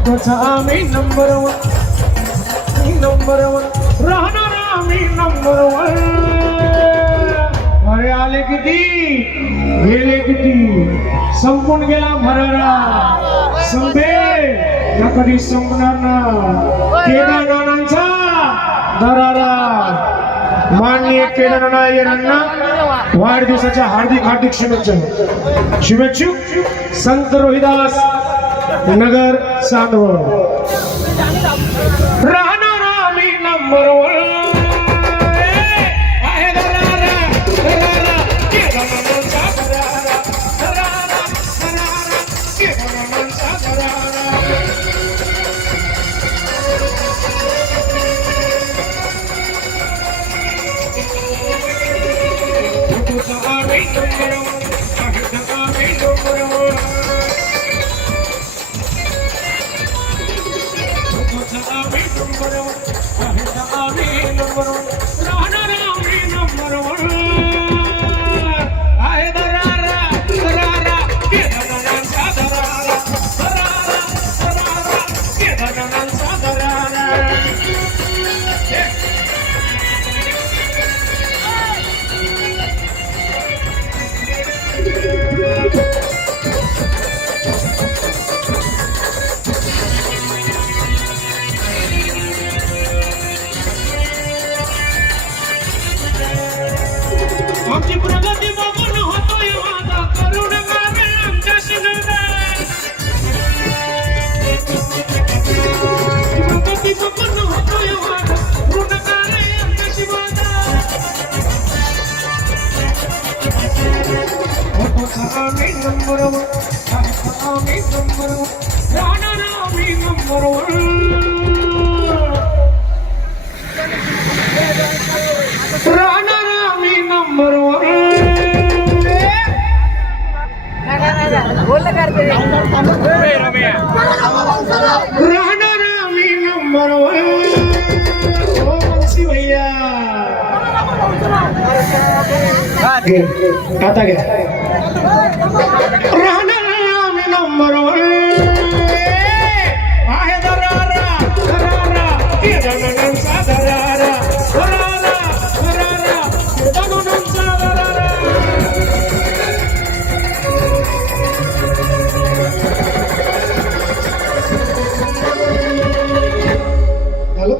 फोटोचा आम्ही number one राहणार आम्ही नंबर वन. अरे आले किती गेले किती संपून गेला भरारा संपे ना कधी संपणार ना केदारनाथांचा दरारा. माननीय केदारनाथांना वाढदिवसाच्या हार्दिक शुभेच्छा. शुभेच्छुक संत रोहिदास नगर सांडवळ. राहणार आम्ही नंबर वन. आमची प्रगती बघून होतोय माझा करुण गावे आमच्या शिनगार. प्रगती बघून होतोय माझा करुण गावे आमच्या शिनगार. फोटोचा आम्ही नंबर वन आम्ही नंबर वन राहणार आम्ही नंबर वन. नंबर वन राहणार आम्ही नंबर वन. हो बंसी भैया आता घ्या. राहणार आम्ही नंबर वन. आहे दरारा दरारा केदारनाथांचा दरारा दरारा दरारा केदारनाथांचा दरारा. हॅलो